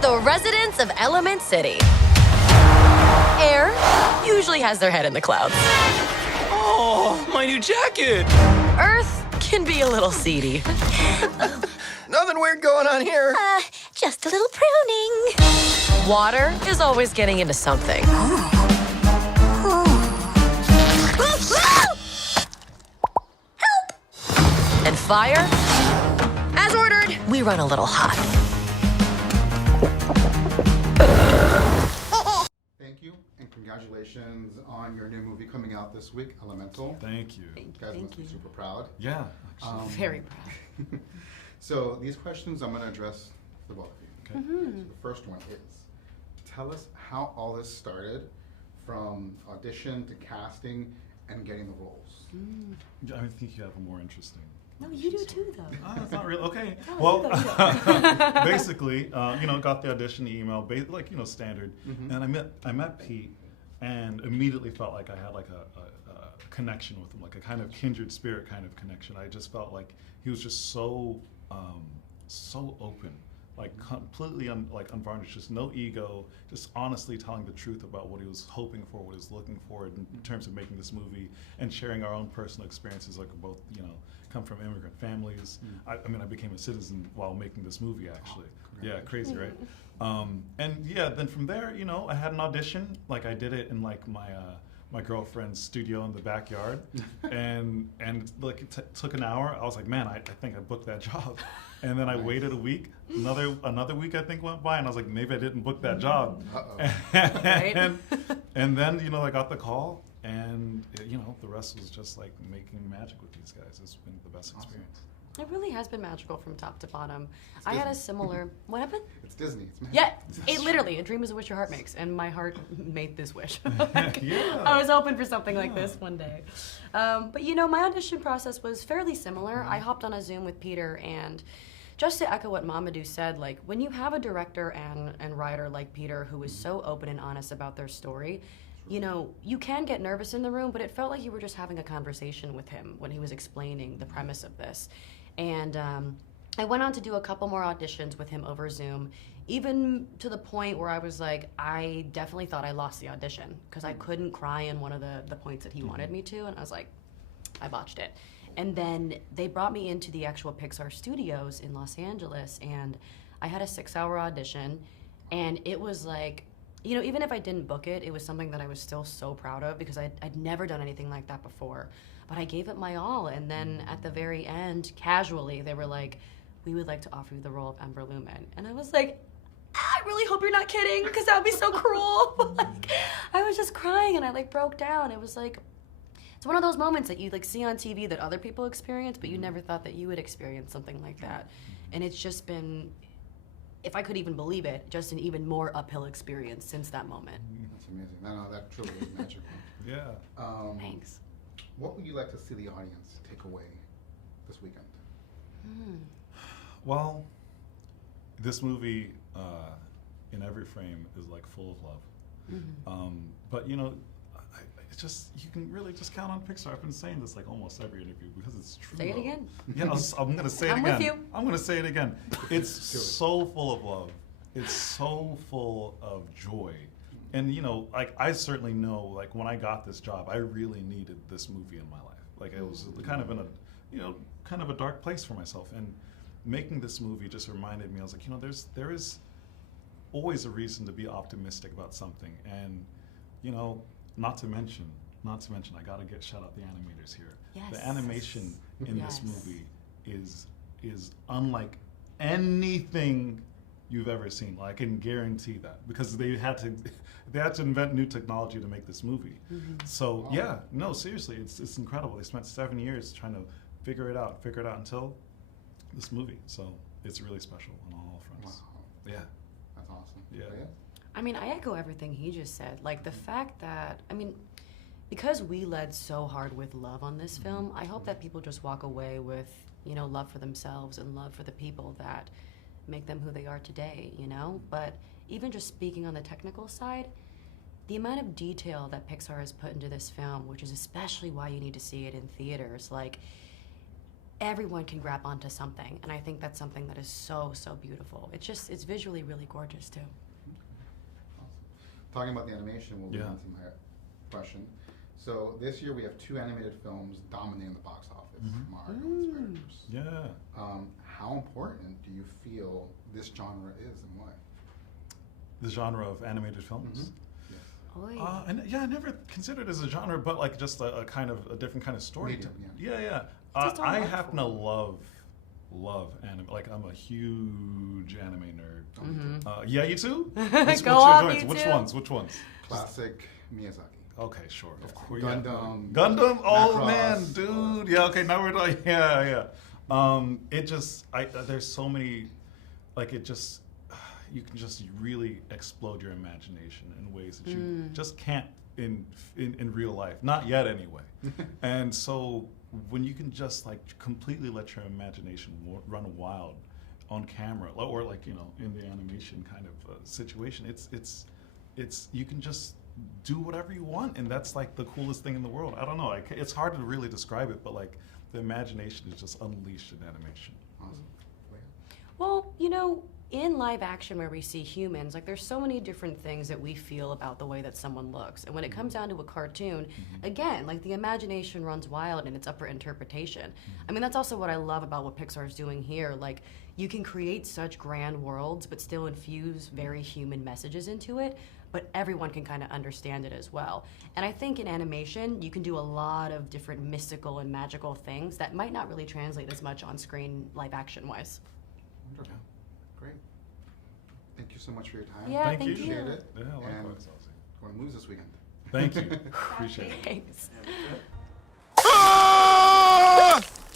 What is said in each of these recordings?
The residents of Element City. Air usually has their head in the clouds. Oh, my new jacket! Earth can be a little seedy. Nothing weird going on here. Just a little pruning. Water is always getting into something. And fire, as ordered, we run a little hot. Thank you, and congratulations on your new movie coming out this week, Elemental. Thank you. You guys must be super proud. Yeah, actually. Very proud. So these questions I'm going to address the both of you. Okay. So the first one is, tell us how all this started from audition to casting and getting the roles. I think you have a more interesting. No, you do too, though. It's not real. Okay. No, Well, you go. basically, got the audition email, standard, and I met Pete, and immediately felt like I had like a connection with him, like a kind of kindred spirit kind of connection. I just felt like he was just so open, like completely unvarnished, just no ego, just honestly telling the truth about what he was hoping for, what he was looking for in terms of making this movie, and sharing our own personal experiences, like both, come from immigrant families. I mean, I became a citizen while making this movie, actually. Yeah, crazy, right? And yeah, then from there, I had an audition. Like I did it in like my girlfriend's studio in the backyard, and like it took an hour. I was like, man, I think I booked that job. And then I waited a week. Another week I think went by, and I was like, maybe I didn't book that job. Right? and then I got the call, and the rest was just like making magic with these guys. It's been the best experience. It really has been magical from top to bottom. I had a similar. What happened? It's Disney. It's magic. Yeah, it literally. A dream is a wish your heart makes, and my heart made this wish. Yeah. I was hoping for something like this one day. But my audition process was fairly similar. I hopped on a Zoom with Peter, and just to echo what Mamoudou said, like when you have a director and writer like Peter who is so open and honest about their story, you can get nervous in the room, but it felt like you were just having a conversation with him when he was explaining the premise of this. And I went on to do a couple more auditions with him over Zoom, even to the point where I was like, I definitely thought I lost the audition because I couldn't cry in one of the points that he wanted me to, and I was like, I botched it. And then they brought me into the actual Pixar studios in Los Angeles, and I had a 6-hour audition, and it was like, even if I didn't book it, it was something that I was still so proud of because I'd never done anything like that before. But I gave it my all, and then at the very end, casually, they were like, we would like to offer you the role of Ember Lumen. And I was like, I really hope you're not kidding, because that would be so cruel. I was just crying, and I broke down. It was like, it's one of those moments that you see on TV that other people experience, but you never thought that you would experience something like that. And it's just been, if I could even believe it, just an even more uphill experience since that moment. That's amazing. No, that truly is magical. Yeah. Thanks. What would you like to see the audience take away this weekend? Well, this movie, in every frame, is full of love. But it's just, you can really just count on Pixar. I've been saying this almost every interview because it's true. Say it love. again. Yeah, I'm gonna say it I'm again. with you. I'm gonna say it again. It's so full of love. It's so full of joy. And I certainly know, when I got this job, I really needed this movie in my life. It was kind of in a, kind of a dark place for myself. And making this movie just reminded me, I was like, there is always a reason to be optimistic about something. And, not to mention, I gotta shout out the animators here. Yes. The animation in this movie is unlike anything you've ever seen. I can guarantee that, because they had to invent new technology to make this movie. So yeah, no, seriously, it's incredible. They spent 7 years trying to figure it out until this movie. So it's really special on all fronts. Wow. Yeah. That's awesome. Yeah. I mean, I echo everything he just said. The fact that, because we led so hard with love on this film, I hope that people just walk away with, love for themselves and love for the people that make them who they are today, But even just speaking on the technical side, the amount of detail that Pixar has put into this film, which is especially why you need to see it in theaters, everyone can grab onto something, and I think that's something that is so beautiful. It's visually really gorgeous too. Awesome. Talking about the animation, we'll move on to my question. So this year we have 2 animated films dominating the box office, Mario and Spider-Verse. Yeah. How important do you feel this genre is, and why? The genre of animated films. Yes. Oy. And yeah, I never considered it as a genre, but like just a kind of a different kind of story. Medium, Yeah. Just all I art happen form. to love anime. Like I'm a huge anime nerd. Yeah, you too? What's Go your off, joints? you Which too. ones? Classic Miyazaki. Okay, sure. Of course. Gundam. Gundam? Oh Macross, man, dude. Yeah, okay, now we're like, yeah. It just, there's so many, like it just, you can just really explode your imagination in ways that you just can't in real life. Not yet anyway. And so when you can just like completely let your imagination run wild on camera, or like, you know, in the animation kind of situation, it's you can just do whatever you want, and that's like the coolest thing in the world. I don't know, it's hard to really describe it, but like the imagination is just unleashed in animation. Awesome. Leah? Well, you know, in live action where we see humans, like there's so many different things that we feel about the way that someone looks. And when it comes down to a cartoon, again, like the imagination runs wild and it's up for interpretation. I mean, that's also what I love about what Pixar's doing here. Like, you can create such grand worlds, but still infuse very human messages into it, but everyone can kind of understand it as well. And I think in animation, you can do a lot of different mystical and magical things that might not really translate as much on screen live action-wise. Wonderful. Great. Thank you so much for your time. Yeah, Thank thank you. you. Appreciate it. Yeah, And likewise, Ozzy. going moves this weekend. Thank you. Appreciate it. Thanks.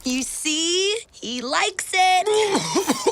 You see? He likes it.